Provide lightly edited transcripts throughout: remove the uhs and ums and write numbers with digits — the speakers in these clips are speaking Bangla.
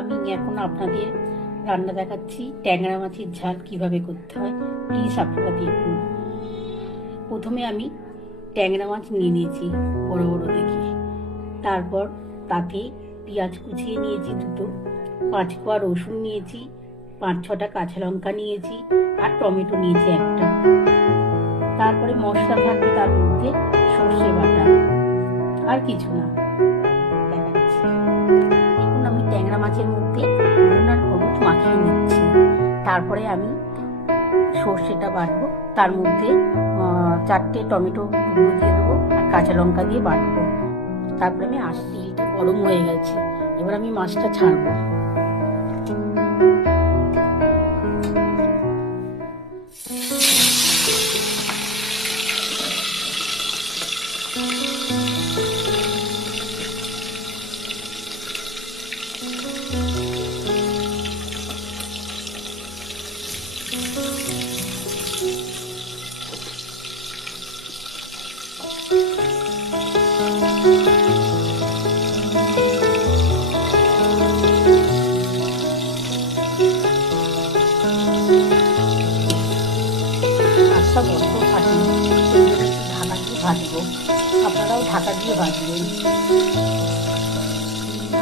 আমি এখন আপনাদের রান্না দেখাচ্ছি ট্যাংরা মাছের ঝাল কিভাবে করতে হয়। প্লিজ আপনারা দেখুন। প্রথমে আমি ট্যাংরা মাছ নিয়ে নিয়েছি বড় বড় দেখে, তারপর তাতে পেঁয়াজ কুচিয়ে নিয়েছি দুটো, 5 কোয়া রসুন নিয়েছি, 5-6টা কাঁচা লঙ্কা নিয়েছি আর টমেটো নিয়েছি একটা। তারপরে মশলা থাকবে তার মধ্যে সর্ষে বাটা, আর কিছু না। দেখাচ্ছি, দেখুন আমি ট্যাংরা মাছের মধ্যে নুন আর হলুদ মাখিয়ে নিচ্ছি। তারপরে আমি সর্ষেটা বাটবো, তার মধ্যে 4টে টমেটো গুঁড়ো দিয়ে দেবো আর কাঁচা লঙ্কা দিয়ে বাটবো। তারপরে আমি তেলটা গরম হয়ে গেছে, এবার আমি মাছটা ছাড়বো। মাছটা বন্ধ থাকে, ঢাকা দিয়ে ভাজবো। আপনারাও ঢাকা দিয়ে ভাজবেন।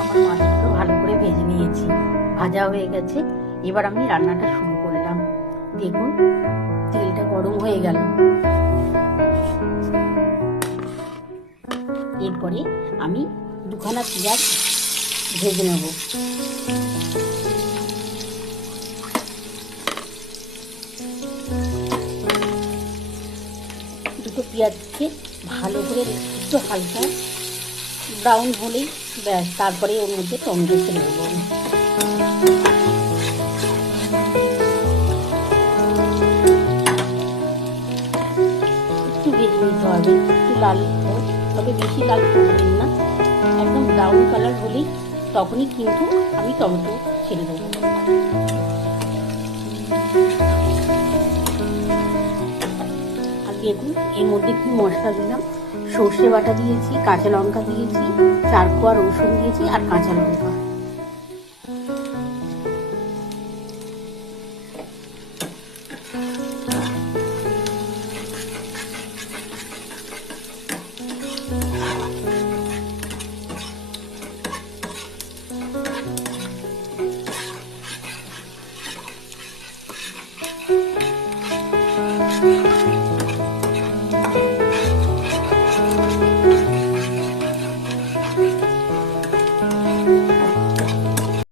আমার মাছগুলো ভালো করে ভেজে নিয়েছি, ভাজা হয়ে গেছে। এবার আমি রান্নাটা শুরু করলাম। দেখুন তেলটা গরম হয়ে গেল। এরপরে আমি 2খানা পেঁয়াজ ভেজে নেব। দুটো পেঁয়াজকে ভালো করে একটু হালকা ব্রাউন হলেই ব্যাস, তারপরে ওর মধ্যে টমেটো ছেড়ে দেবো। একটু ভেজে নিতে হবে, একটু লাল, তবে বেশি লাল করবেন না, একদম ব্রাউন কালার হলেই তখনই কিন্তু আমি টমেটো ছেড়ে দেবো। আর দেখুন এর মধ্যে কি মশলা দিলাম। সর্ষে বাটা দিয়েছি, কাঁচা লঙ্কা দিয়েছি, 4 কোয়া রসুন দিয়েছি আর কাঁচা লঙ্কা।